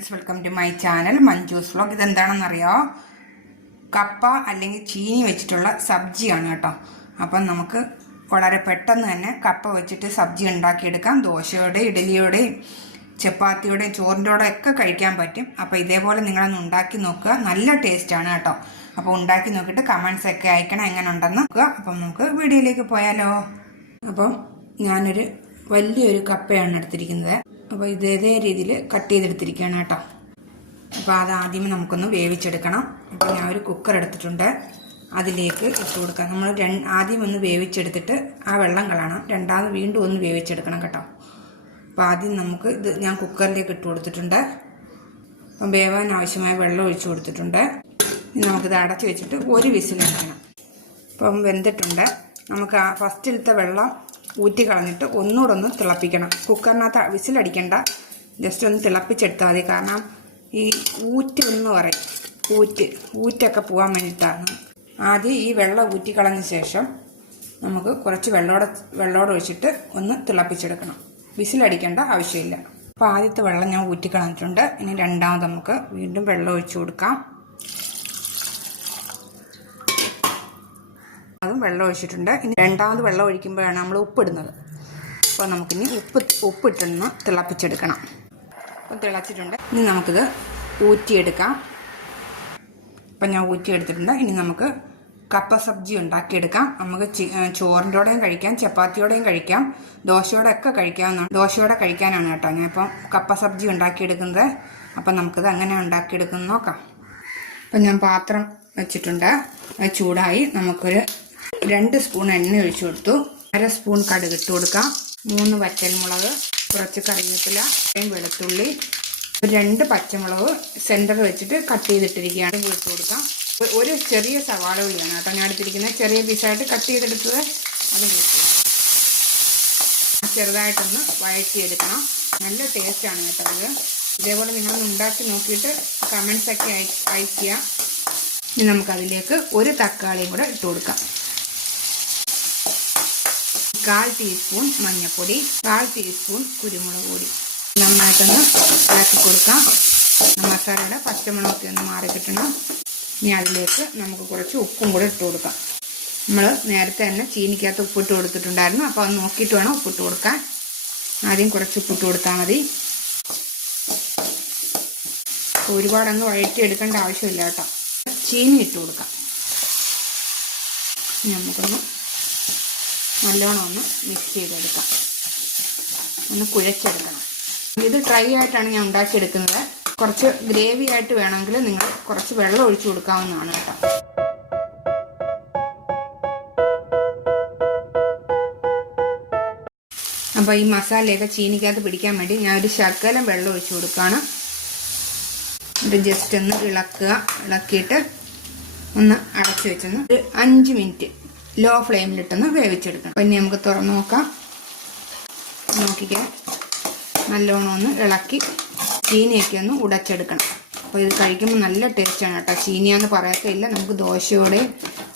Friends, welcome to my channel മഞ്ജൂസ് vlog. ഇതെന്താണെന്നറിയോ? കപ്പ അല്ലെങ്കിൽ ചീനി വെച്ചിട്ടുള്ള സബ്ജിയാണ് കേട്ടോ. അപ്പം നമുക്ക് വളരെ പെട്ടെന്ന് തന്നെ കപ്പ വെച്ചിട്ട് സബ്ജി ഉണ്ടാക്കിയെടുക്കാം. ദോശയോടെ, ഇഡലിയോടെയും, ചപ്പാത്തിയോടെയും, ചോറിൻ്റെ കൂടെ ഒക്കെ കഴിക്കാൻ പറ്റും. അപ്പോൾ ഇതേപോലെ നിങ്ങളൊന്ന് ഉണ്ടാക്കി നോക്കുക. നല്ല ടേസ്റ്റാണ് കേട്ടോ. അപ്പോൾ ഉണ്ടാക്കി നോക്കിയിട്ട് കമൻസ് ഒക്കെ അയക്കണം എങ്ങനെ ഉണ്ടെന്ന് നോക്കുക. അപ്പം നമുക്ക് വീഡിയോയിലേക്ക് പോയാലോ. അപ്പം ഞാനൊരു വലിയൊരു കപ്പയാണ് എടുത്തിരിക്കുന്നത്. അപ്പോൾ ഇതേ രീതിയിൽ കട്ട് ചെയ്തെടുത്തിരിക്കുകയാണ് കേട്ടോ. അപ്പോൾ അത് ആദ്യമേ നമുക്കൊന്ന് വേവിച്ചെടുക്കണം. അപ്പോൾ ഞാൻ ഒരു കുക്കർ എടുത്തിട്ടുണ്ട്, അതിലേക്ക് ഇട്ട് കൊടുക്കാം. നമ്മൾ ആദ്യം ഒന്ന് വേവിച്ചെടുത്തിട്ട് ആ വെള്ളം കളയണം. രണ്ടാമത് വീണ്ടും ഒന്ന് വേവിച്ചെടുക്കണം കേട്ടോ. അപ്പോൾ ആദ്യം നമുക്ക് ഇത് ഞാൻ കുക്കറിലേക്ക് ഇട്ട് കൊടുത്തിട്ടുണ്ട്. അപ്പം വേവാൻ ആവശ്യമായ വെള്ളം ഒഴിച്ചു കൊടുത്തിട്ടുണ്ട്. ഇനി നമുക്കിത് അടച്ചു വെച്ചിട്ട് ഒരു വിസിലടിക്കണം. അപ്പം വെന്തിട്ടുണ്ട്. നമുക്ക് ആ ഫസ്റ്റിലത്തെ വെള്ളം ഊറ്റി കളഞ്ഞിട്ട് ഒന്നുകൂടെ ഒന്ന് തിളപ്പിക്കണം. കുക്കറിനകത്ത് വിസിലടിക്കണ്ട, ജസ്റ്റ് ഒന്ന് തിളപ്പിച്ചെടുത്താൽ മതി. കാരണം ഈ ഊറ്റ് എന്ന് പറയും, ഊറ്റൊക്കെ പോകാൻ വേണ്ടിയിട്ടാണ്. ആദ്യം ഈ വെള്ളം ഊറ്റി കളഞ്ഞ ശേഷം നമുക്ക് കുറച്ച് വെള്ളോടെ ഒഴിച്ചിട്ട് ഒന്ന് തിളപ്പിച്ചെടുക്കണം. വിസിലടിക്കേണ്ട ആവശ്യമില്ല. അപ്പോൾ ആദ്യത്തെ വെള്ളം ഞാൻ ഊറ്റി കളഞ്ഞിട്ടുണ്ട്. ഇനി രണ്ടാമത് നമുക്ക് വീണ്ടും വെള്ളം ഒഴിച്ചു കൊടുക്കാം. അതും വെള്ളം ഒഴിച്ചിട്ടുണ്ട്. ഇനി രണ്ടാമത് വെള്ളം ഒഴിക്കുമ്പോഴാണ് നമ്മൾ ഉപ്പിടുന്നത്. അപ്പോൾ നമുക്കിനി ഉപ്പിട്ടൊന്ന് തിളപ്പിച്ചെടുക്കണം. അപ്പോൾ തിളച്ചിട്ടുണ്ട്. ഇനി നമുക്കിത് ഊറ്റിയെടുക്കാം. അപ്പം ഞാൻ ഊറ്റിയെടുത്തിട്ടുണ്ട്. ഇനി നമുക്ക് കപ്പ സബ്ജി ഉണ്ടാക്കിയെടുക്കാം. നമുക്ക് ചോറിൻ്റെ കൂടെയും കഴിക്കാം, ചപ്പാത്തിയോടെയും കഴിക്കാം, ദോശയോടെ ഒക്കെ കഴിക്കാവുന്നതാണ്. ദോശയോടെ കഴിക്കാനാണ് കേട്ടോ ഞാൻ ഇപ്പം കപ്പ സബ്ജി ഉണ്ടാക്കിയെടുക്കുന്നത്. അപ്പം നമുക്കിത് അങ്ങനെ ഉണ്ടാക്കിയെടുക്കുന്ന നോക്കാം. അപ്പം ഞാൻ പാത്രം വെച്ചിട്ടുണ്ട്, ചൂടായി. നമുക്കൊരു 2 സ്പൂൺ എണ്ണ ഒഴിച്ചു കൊടുത്തു. 1/2 സ്പൂൺ കടുക് ഇട്ട് കൊടുക്കാം. 3 വറ്റൽമുളക്, കുറച്ച് കറിവേപ്പില, വെളുത്തുള്ളി, 2 പച്ചമുളക് സെൻറ്റർ വെച്ചിട്ട് കട്ട് ചെയ്തിട്ടിരിക്കുകയാണ്. ഇട്ട് കൊടുക്കാം. ഒരു ചെറിയ സവാള ഉള്ളിയാണ് കേട്ടോ ഞാൻ എടുത്തിരിക്കുന്നത്. ചെറിയ പീസായിട്ട് കട്ട് ചെയ്തെടുത്തത് അത് ചെറുതായിട്ടൊന്ന് വഴറ്റിയെടുക്കണം. നല്ല ടേസ്റ്റാണ് കേട്ടോ ഇത്. ഇതേപോലെ നിങ്ങളൊന്ന് ഉണ്ടാക്കി നോക്കിയിട്ട് കമൻസൊക്കെ അയയ്ക്കുക. ഇനി നമുക്കതിലേക്ക് ഒരു തക്കാളിയും കൂടെ ഇട്ട് കൊടുക്കാം. 1/4 ടീസ്പൂൺ മഞ്ഞൾപ്പൊടി, 1/4 ടീസ്പൂൺ കുരുമുളക് പൊടി. നന്നായിട്ടൊന്ന് ഇളക്കി കൊടുക്കാം. മസാലയുടെ പച്ചമുളകൊക്കെ ഒന്ന് മാറി കിട്ടണം. ഇനി അതിലേക്ക് നമുക്ക് കുറച്ച് ഉപ്പും കൂടെ ഇട്ട് കൊടുക്കാം. നമ്മൾ നേരത്തെ തന്നെ ചീനിക്കകത്ത് ഉപ്പിട്ട് കൊടുത്തിട്ടുണ്ടായിരുന്നു. അപ്പോൾ അത് നോക്കിയിട്ട് വേണം ഉപ്പിട്ട് കൊടുക്കാൻ. ആദ്യം കുറച്ച് ഉപ്പിട്ട് കൊടുത്താൽ മതി. ഒരുപാടൊന്നും വഴറ്റിയെടുക്കേണ്ട ആവശ്യമില്ല കേട്ടോ. ചീനി ഇട്ട് കൊടുക്കാം. നമുക്കൊന്ന് നല്ലോണം ഒന്ന് മിക്സ് ചെയ്തെടുക്കാം, ഒന്ന് കുഴച്ചെടുക്കണം. ഇത് ഡ്രൈ ആയിട്ടാണ് ഞാൻ ഉണ്ടാക്കിയെടുക്കുന്നത്. കുറച്ച് ഗ്രേവി ആയിട്ട് വേണമെങ്കിൽ നിങ്ങൾ കുറച്ച് വെള്ളം ഒഴിച്ചു കൊടുക്കാവുന്നതാണ് കേട്ടോ. അപ്പോൾ ഈ മസാലയൊക്കെ ചീനിക്കകത്ത് പിടിക്കാൻ വേണ്ടി ഞാൻ ഒരു ശകലം വെള്ളം ഒഴിച്ചു കൊടുക്കുകയാണ്. ഇത് ജസ്റ്റ് ഒന്ന് ഇളക്കിയിട്ട് ഒന്ന് അടച്ചു വെച്ചൊന്ന് ഒരു 5 മിനിറ്റ് ലോ ഫ്ലെയിമിലിട്ടൊന്ന് വേവിച്ചെടുക്കണം. അപ്പം ഇനി നമുക്ക് തുറന്ന് നോക്കാം. നോക്കിക്കാൻ നല്ലോണം ഒന്ന് ഇളക്കി ചീനിയൊക്കെ ഒന്ന് ഉടച്ചെടുക്കണം. അപ്പോൾ ഇത് കഴിക്കുമ്പോൾ നല്ല ടേസ്റ്റാണ് കേട്ടോ. ചീനിയാന്ന് പറയത്തില്ല, നമുക്ക് ദോശയോടെയും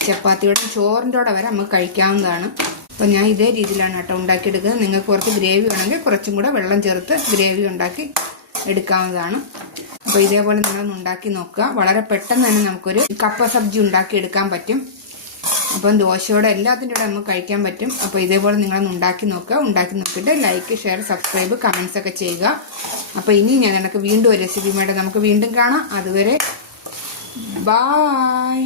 ചപ്പാത്തിയോടെയും ചോറിൻ്റെ കൂടെ വരെ നമുക്ക് കഴിക്കാവുന്നതാണ്. അപ്പോൾ ഞാൻ ഇതേ രീതിയിലാണ് കേട്ടോ ഉണ്ടാക്കിയെടുക്കുന്നത്. നിങ്ങൾക്ക് കുറച്ച് ഗ്രേവി വേണമെങ്കിൽ കുറച്ചും കൂടെ വെള്ളം ചേർത്ത് ഗ്രേവി ഉണ്ടാക്കി എടുക്കാവുന്നതാണ്. അപ്പോൾ ഇതേപോലെ നിങ്ങളൊന്ന് ഉണ്ടാക്കി നോക്കുക. വളരെ പെട്ടെന്ന് തന്നെ നമുക്കൊരു കപ്പ സബ്ജി ഉണ്ടാക്കി എടുക്കാൻ പറ്റും. അപ്പം ദോശയോടെ എല്ലാത്തിൻ്റെ കൂടെ നമുക്ക് കഴിക്കാൻ പറ്റും. അപ്പോൾ ഇതേപോലെ നിങ്ങളൊന്ന് ഉണ്ടാക്കി നോക്കുക. ഉണ്ടാക്കി നോക്കിയിട്ട് ലൈക്ക്, ഷെയർ, സബ്സ്ക്രൈബ്, കമൻസ് ഒക്കെ ചെയ്യുക. അപ്പോൾ ഇനി ഞാൻ എനിക്ക് വീണ്ടും ഒരു റെസിപ്പിയുമായിട്ട് നമുക്ക് വീണ്ടും കാണാം. അതുവരെ ബായ്.